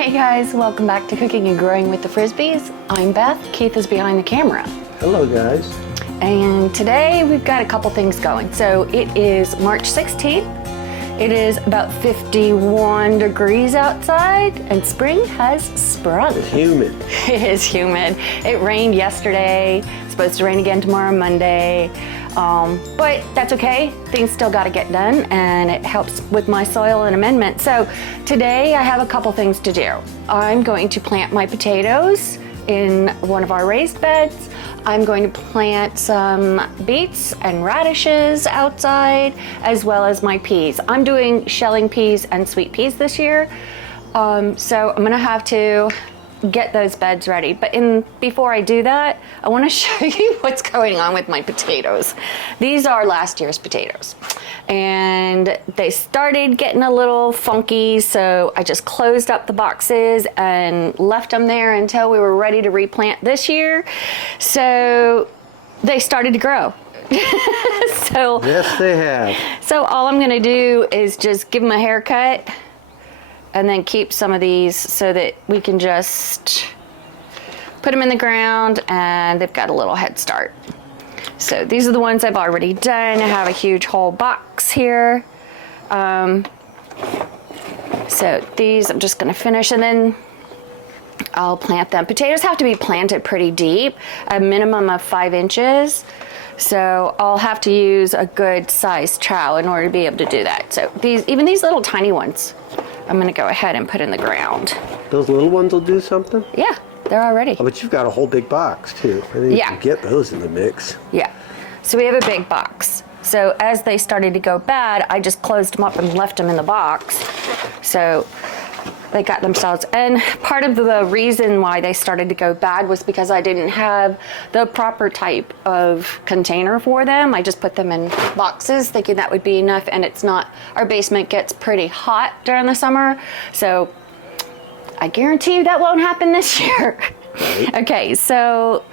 Hey guys, welcome back to Cooking and Growing with the Frisbys. I'm Beth, Keith is behind the camera. Hello guys. And today we've got a couple things going. So it is March 16th. It is about 51 degrees outside and spring has sprung. It's humid. It is humid. It rained yesterday. It's supposed to rain again tomorrow, Monday. But that's okay. Things still got to get done and it helps with my soil and amendment. So today I have a couple things to do. I'm going to plant my potatoes in one of our raised beds. I'm going to plant some beets and radishes outside, as well as my peas. I'm doing shelling peas and sweet peas this year. So I'm gonna have to get those beds ready. But before I do that, I wanna show you what's going on with my potatoes. These are last year's potatoes. And they started getting a little funky, so I just closed up the boxes and left them there until we were ready to replant this year. So they started to grow. So Yes, they have. So all I'm gonna do is just give them a haircut and then keep some of these so that we can just put them in the ground and they've got a little head start. So these are the ones I've already done. I have a huge whole box here. So these I'm just gonna finish and then I'll plant them. Potatoes have to be planted pretty deep, a minimum of 5 inches. So I'll have to use a good sized trowel in order to be able to do that. So even these little tiny ones, I'm gonna go ahead and put in the ground. Those little ones will do something? Yeah, they're all ready. Oh, but you've got a whole big box too. I think you can get those in the mix. Yeah, so we have a big box. So as they started to go bad, I just closed them up and left them in the box. So they got themselves, and part of the reason why they started to go bad was because I didn't have the proper type of container for them. I just put them in boxes thinking that would be enough, and it's not. Our basement gets pretty hot during the summer, so I guarantee you that won't happen this year. Right. Okay, so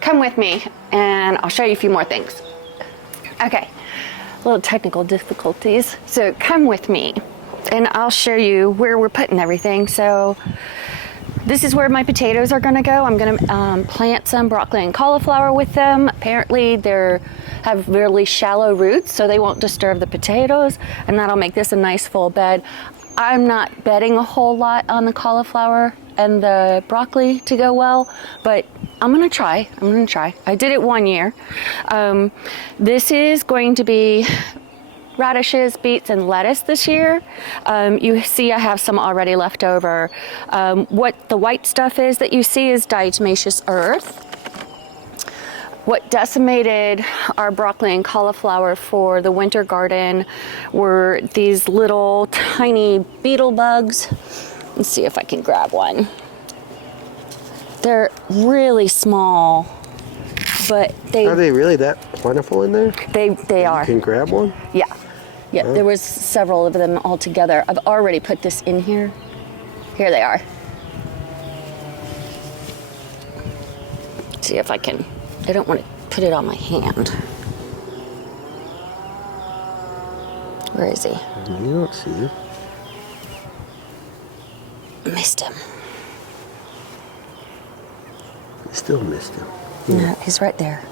come with me and I'll show you a few more things. Okay, little technical difficulties. So come with me and I'll show you where we're putting everything. So this is where my potatoes are gonna go. I'm gonna plant some broccoli and cauliflower with them. Apparently they have really shallow roots, so they won't disturb the potatoes, and that'll make this a nice full bed. I'm not betting a whole lot on the cauliflower and the broccoli to go well, but I'm gonna try. I did it one year. This is going to be radishes, beets, and lettuce this year. You see I have some already left over. What the white stuff is that you see is diatomaceous earth. What decimated our broccoli and cauliflower for the winter garden were these little tiny beetle bugs. Let's see if I can grab one. They're really small, but Are they really that plentiful in there? They are. You can grab one? Yeah. Yeah, there was several of them all together. I've already put this in here. Here they are. See if I can, I don't want to put it on my hand. Where is he? You don't see him. Missed him. You still missed him. No, he's right there.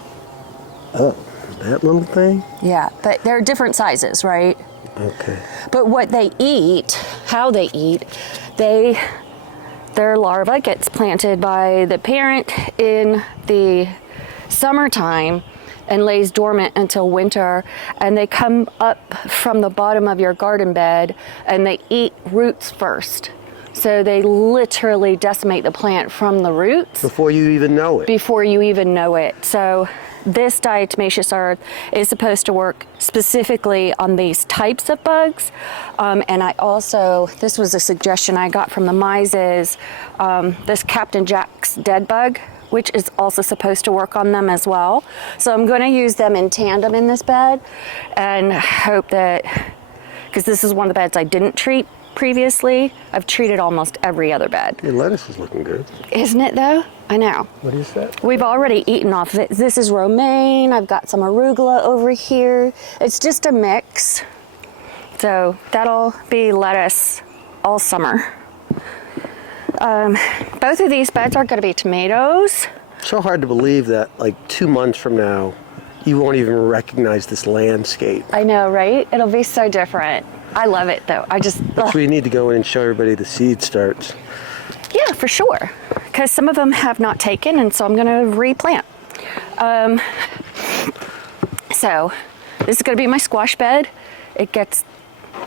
Oh, that little thing? Yeah, but they're different sizes, right? Okay. But what they eat, how they eat, their larva gets planted by the parent in the summertime and lays dormant until winter, and they come up from the bottom of your garden bed and they eat roots first. So they literally decimate the plant from the roots. Before you even know it. Before you even know it. So this diatomaceous earth is supposed to work specifically on these types of bugs. And I also, this was a suggestion I got from the Mises, this Captain Jack's dead bug, which is also supposed to work on them as well. So I'm going to use them in tandem in this bed and hope that, because this is one of the beds I didn't treat previously. I've treated almost every other bed. Your lettuce is looking good. Isn't it though? I know. What is that? We've already eaten off of it. This is romaine. I've got some arugula over here. It's just a mix. So that'll be lettuce all summer. Both of these beds are going to be tomatoes. So hard to believe that like 2 months from now, you won't even recognize this landscape. I know, right? It'll be so different. I love it though. We need to go in and show everybody the seed starts. Yeah, for sure. Because some of them have not taken, and so I'm going to replant. So this is going to be my squash bed. It gets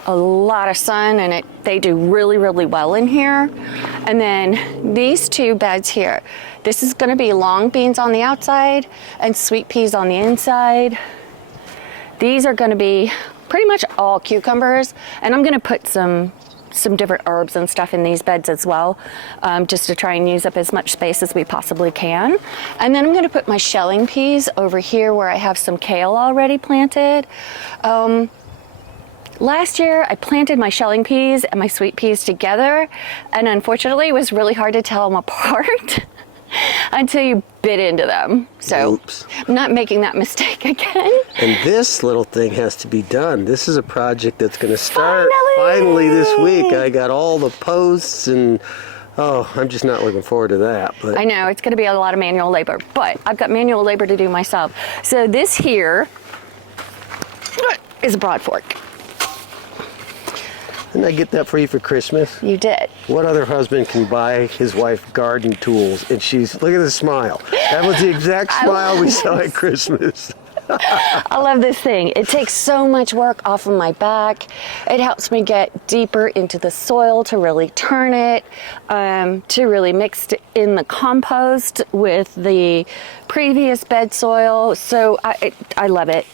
a lot of sun, and they do really, really well in here. And then these two beds here, this is going to be long beans on the outside and sweet peas on the inside. These are going to be pretty much all cucumbers, and I'm going to put some different herbs and stuff in these beds as well, just to try and use up as much space as we possibly can. And then I'm going to put my shelling peas over here where I have some kale already planted. Last year I planted my shelling peas and my sweet peas together, and unfortunately it was really hard to tell them apart until you bit into them. So Oops. I'm not making that mistake again. And this little thing has to be done. This is a project that's going to start finally this week. I got all the posts, and I'm just not looking forward to that. But I know it's going to be a lot of manual labor, but I've got manual labor to do myself. So this here is a broad fork. Didn't I get that for you for Christmas? You did. What other husband can buy his wife garden tools? And look at the smile. That was the exact smile we saw at Christmas. I love this thing. It takes so much work off of my back. It helps me get deeper into the soil to really turn it, to really mix in the compost with the previous bed soil. So I love it.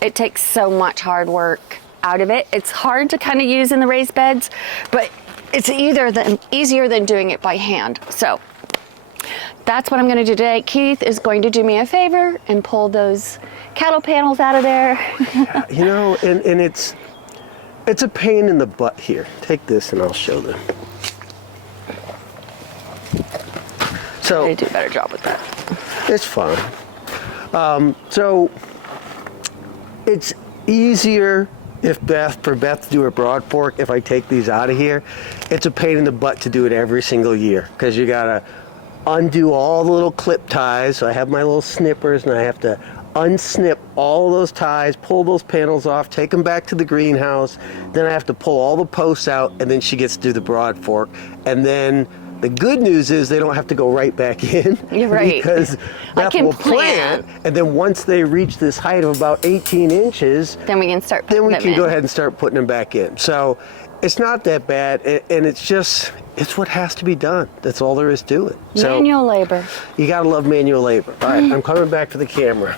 It takes so much hard work out of it. It's hard to kind of use in the raised beds, but it's easier than doing it by hand. So that's what I'm going to do today. Keith is going to do me a favor and pull those cattle panels out of there. You know, and it's a pain in the butt here. Take this and I'll show them. So I need to do a better job with that. it's fine. So it's easier for Beth to do her broad fork if I take these out of here. It's a pain in the butt to do it every single year because you gotta undo all the little clip ties. So I have my little snippers, and I have to unsnip all those ties, pull those panels off, take them back to the greenhouse. Then I have to pull all the posts out, and then she gets to do the broad fork. And then the good news is they don't have to go right back in. You're right. Because Beth will plant, and then once they reach this height of about 18 inches, then we can start putting then we them can in. go ahead and start putting them back in. So it's not that bad, and it's what has to be done. That's all there is to it. So Manual labor. you gotta love manual labor. All right, I'm coming back to the camera.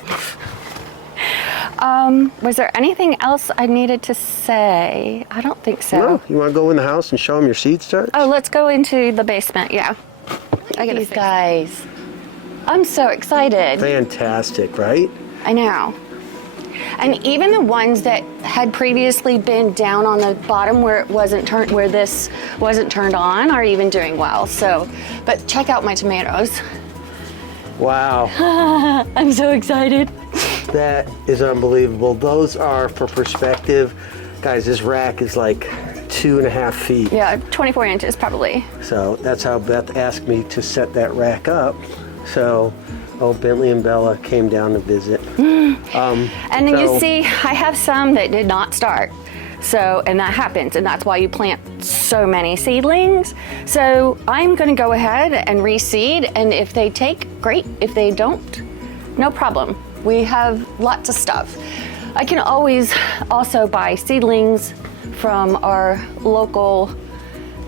Was there anything else I needed to say? I don't think so. No, you wanna go in the house and show them your seed starts? Oh, let's go into the basement, yeah. I got these guys. I'm so excited. Fantastic, right? I know. And even the ones that had previously been down on the bottom where this wasn't turned on are even doing well. So, but check out my tomatoes. Wow, I'm so excited. that is unbelievable. Those are, for perspective, guys, this rack is like 2.5 feet. Yeah, 24 inches probably. So that's how Beth asked me to set that rack up. So, Bentley and Bella came down to visit. And then you see, I have some that did not start. So, and that happens, and that's why you plant so many seedlings. So I'm gonna go ahead and reseed, and if they take, great. If they don't, no problem. We have lots of stuff. I can always also buy seedlings from our local,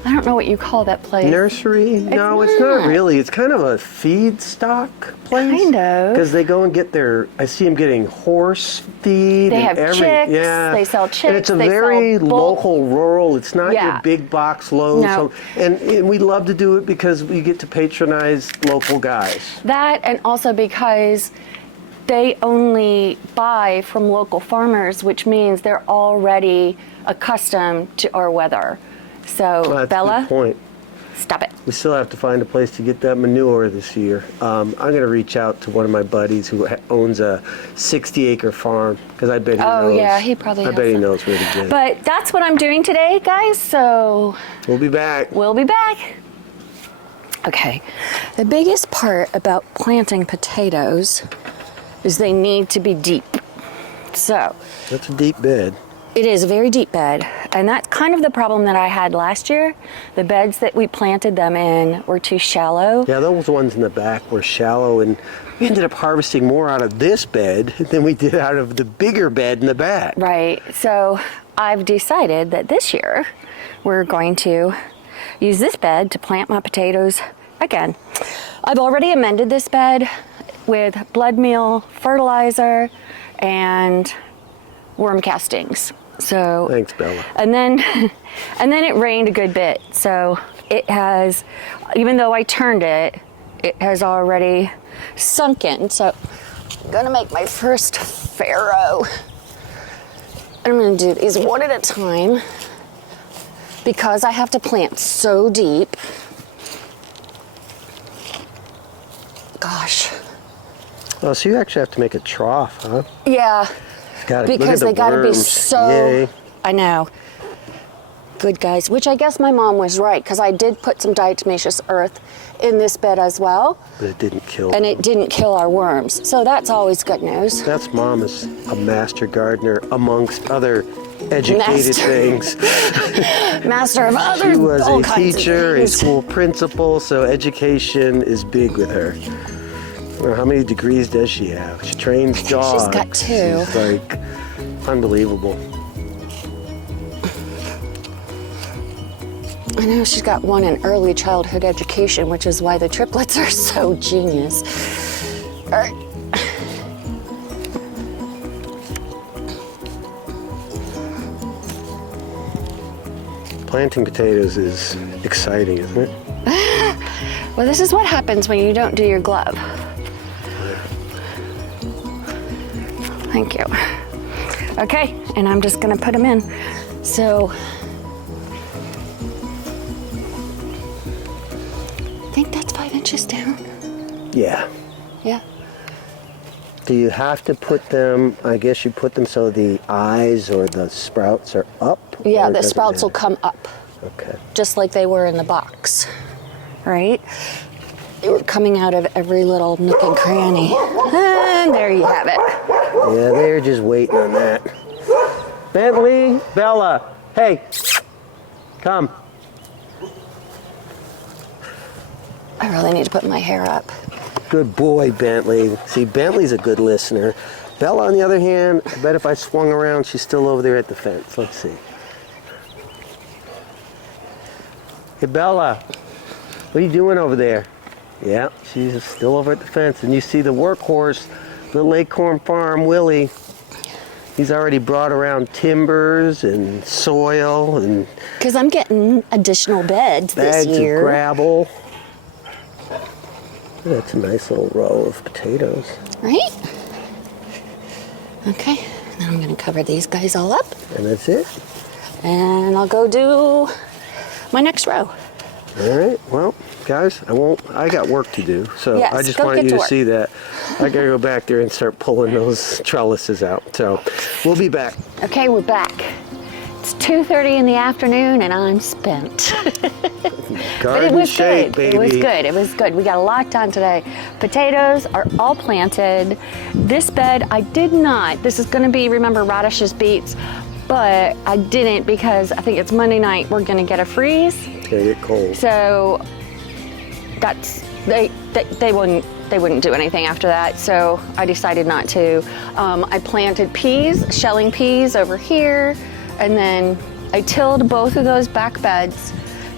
I don't know what you call that place. Nursery? No, it's not really. It's kind of a feed stock place. Kind of. Because they go and get I see them getting horse feed. They have chicks, Yeah. they sell chicks, And it's a they very sell bulk. local, rural. It's not Yeah. your big box loads. No. So, and we love to do it because we get to patronize local guys. That, and also because they only buy from local farmers, which means they're already accustomed to our weather. So Well, that's a Bella, good point. Stop it. We still have to find a place to get that manure this year. I'm going to reach out to one of my buddies who owns a 60-acre farm because I bet he knows. Oh, yeah, he probably I has bet he some. knows where to get it. But that's what I'm doing today, guys, so We'll be back. we'll be back. Okay, the biggest part about planting potatoes is they need to be deep. So That's a deep bed. it is a very deep bed, and that's kind of the problem that I had last year. The beds that we planted them in were too shallow. Yeah, those ones in the back were shallow, and we ended up harvesting more out of this bed than we did out of the bigger bed in the back. Right, so I've decided that this year we're going to use this bed to plant my potatoes again. I've already amended this bed with blood meal, fertilizer, and worm castings. So Thanks, Bella. and then it rained a good bit. So it has, even though I turned it, it has already sunken. So I'm gonna make my first farrow. I'm gonna do these one at a time because I have to plant so deep. Gosh. Oh, so you actually have to make a trough, huh? Yeah. Got it. Look at Because the they gotta be worms. so, Yay. I know. Good guys, which I guess my mom was right, because I did put some diatomaceous earth in this bed as well, But it didn't kill and them. it didn't kill our worms. So that's always good news. That's Mom is a master gardener amongst other educated Master. things. Master of other, She was all a kinds of teacher, a things. school principal, so education is big with her. Well, how many degrees does she have? She trains dogs. she's got 2. She's like unbelievable. I know she's got 1 in early childhood education, which is why the triplets are so genius. All right. Planting potatoes is exciting, isn't it? Well, this is what happens when you don't do your glove. Thank you. Okay, and I'm just gonna put them in. So, I think that's 5 inches down. Yeah. Yeah. Do you have to put them, I guess you put them so the eyes or the sprouts are up? Yeah, or the does it sprouts will matter? come up, Okay. just like they were in the box, right? They were coming out of every little nook and cranny. And there you have it. Yeah, they're just waiting on that. Bentley, Bella, hey, come. I really need to put my hair up. Good boy, Bentley. See, Bentley's a good listener. Bella, on the other hand, I bet if I swung around, she's still over there at the fence. Let's see. Hey, Bella, what are you doing over there? Yeah, she's still over at the fence. And you see the workhorse, Little Acorn Farm, Willie. He's already brought around timbers and soil and Because I'm getting additional beds this bags year. of gravel. That's a nice little row of potatoes. Right? Okay, now I'm gonna cover these guys all up, And that's it. and I'll go do my next row. All right. Well, guys, I got work to do. So Yes, I just go wanted get you to to work. see that. I got to go back there and start pulling those trellises out. So we'll be back. Okay, we're back. It's 2:30 in the afternoon, and I'm spent. But Garden it was shake, good. baby. It was good. It was good. We got a lot done today. Potatoes are all planted. This bed, I did not. This is going to be, remember, radishes, beets, but I didn't because I think it's Monday night. We're going to get a freeze. It's gonna get cold. So that's they wouldn't do anything after that. So I decided not to. I planted peas, shelling peas over here, and then I tilled both of those back beds,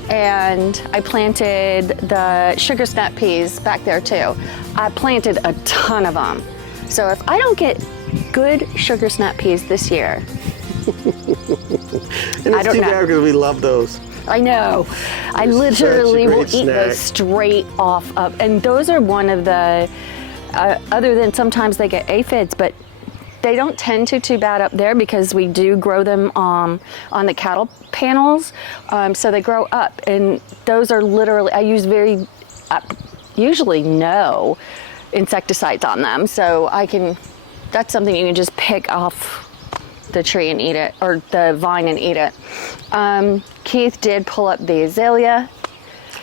and I planted the sugar snap peas back there too. I planted a ton of them. So if I don't get good sugar snap peas this year, And I it's don't too know. bad because we love those. I know. I They're such a literally will great eat those snack. straight off of, and those are one of the, other than sometimes they get aphids, but they don't tend to too bad up there because we do grow them on the cattle panels. So they grow up, and those are literally, I use usually no insecticides on them. So that's something you can just pick off the tree and eat it, or the vine and eat it. Keith did pull up the azalea.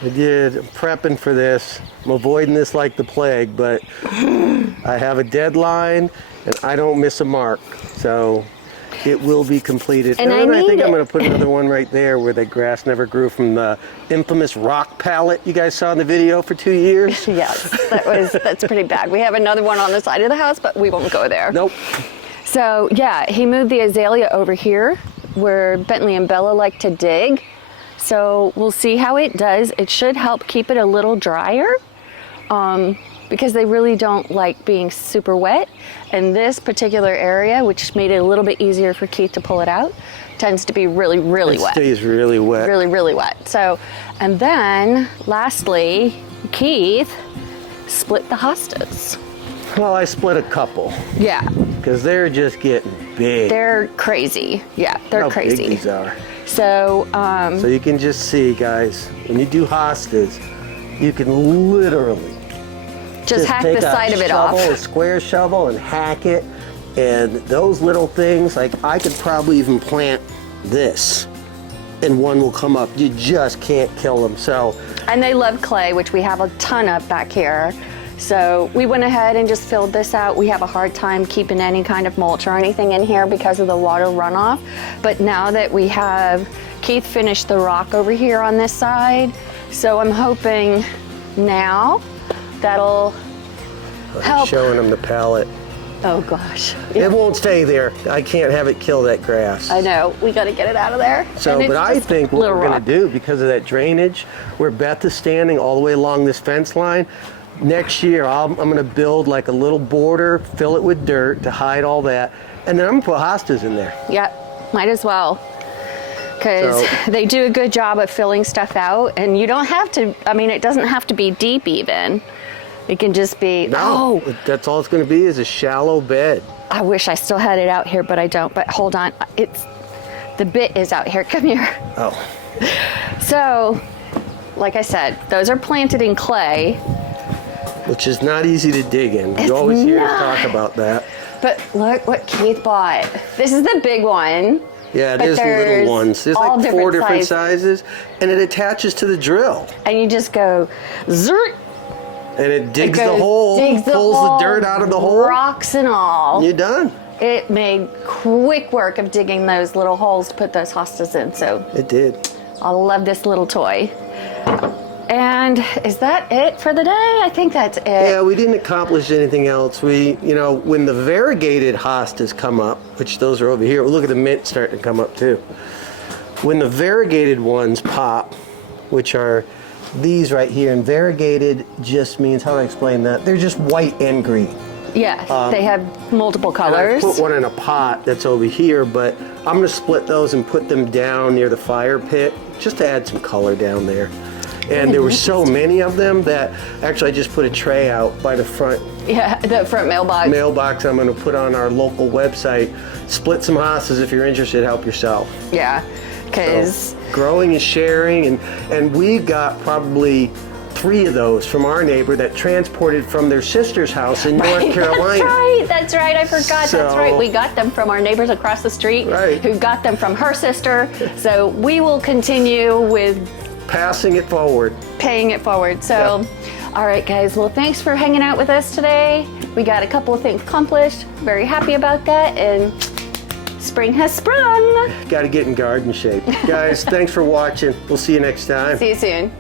I did. I'm prepping for this. I'm avoiding this like the plague, but I have a deadline and I don't miss a mark. So it will be completed. And then I think I'm going to put another one right there where the grass never grew from the infamous rock pallet you guys saw in the video for 2 years. Yes, that's pretty bad. We have another one on the side of the house, but we won't go there. Nope. So yeah, he moved the azalea over here where Bentley and Bella like to dig. So we'll see how it does. It should help keep it a little drier because they really don't like being super wet. And this particular area, which made it a little bit easier for Keith to pull it out, tends to be really, really wet. It stays really wet. Really, really wet. So, and then lastly, Keith split the hostas. Well, I split a couple. Yeah. Because they're just getting big. They're crazy. Yeah, they're How crazy. big these are. So, so you can just see, guys, when you do hostas, you can literally just hack the side of it off. A square shovel and hack it. And those little things, like I could probably even plant this and one will come up. You just can't kill them. So. And they love clay, which we have a ton of back here. So we went ahead and just filled this out. We have a hard time keeping any kind of mulch or anything in here because of the water runoff. But now that we have, Keith finished the rock over here on this side. So I'm hoping now that'll help. Showing them the pallet. Oh gosh. It won't stay there. I can't have it kill that grass. I know, we gotta get it out of there. So, but I think what we're gonna do, because of that drainage, where Beth is standing all the way along this fence line, next year, I'm going to build like a little border, fill it with dirt to hide all that, and then I'm going to put hostas in there. Yep, might as well. Because they do a good job of filling stuff out, and you don't have to, I mean, it doesn't have to be deep even. It can just be, that's all it's going to be is a shallow bed. I wish I still had it out here, but I don't. But hold on, the bit is out here. Come here. Oh. So, like I said, those are planted in clay. Which is not easy to dig in. You always hear us talk about that. But look what Keith bought. This is the big one. Yeah, it is the little ones. There's like 4 different sizes, and it attaches to the drill. And you just go, zert. And it digs the hole, pulls the dirt out of the hole. Rocks and all. You're done. It made quick work of digging those little holes to put those hostas in. So it did. I love this little toy. And is that it for the day? I think that's it. Yeah, we didn't accomplish anything else. We, when the variegated hostas come up, which those are over here, look at the mint starting to come up too. When the variegated ones pop, which are these right here, and variegated just means, how do I explain that? They're just white and green. Yeah, they have multiple colors. I put one in a pot that's over here, but I'm going to split those and put them down near the fire pit just to add some color down there. And there were so many of them that actually I just put a tray out by the front. Yeah, the front mailbox. I'm going to put on our local website. Split some hostas if you're interested. Help yourself. Yeah, because growing and sharing, and we got probably 3 of those from our neighbor that transported from their sister's house in North Carolina. That's right. I forgot. That's right. We got them from our neighbors across the street who got them from her sister. So we will continue with passing it forward. Paying it forward. So, all right, guys. Well, thanks for hanging out with us today. We got a couple of things accomplished. Very happy about that. And spring has sprung. Got to get in garden shape. Guys, thanks for watching. We'll see you next time. See you soon.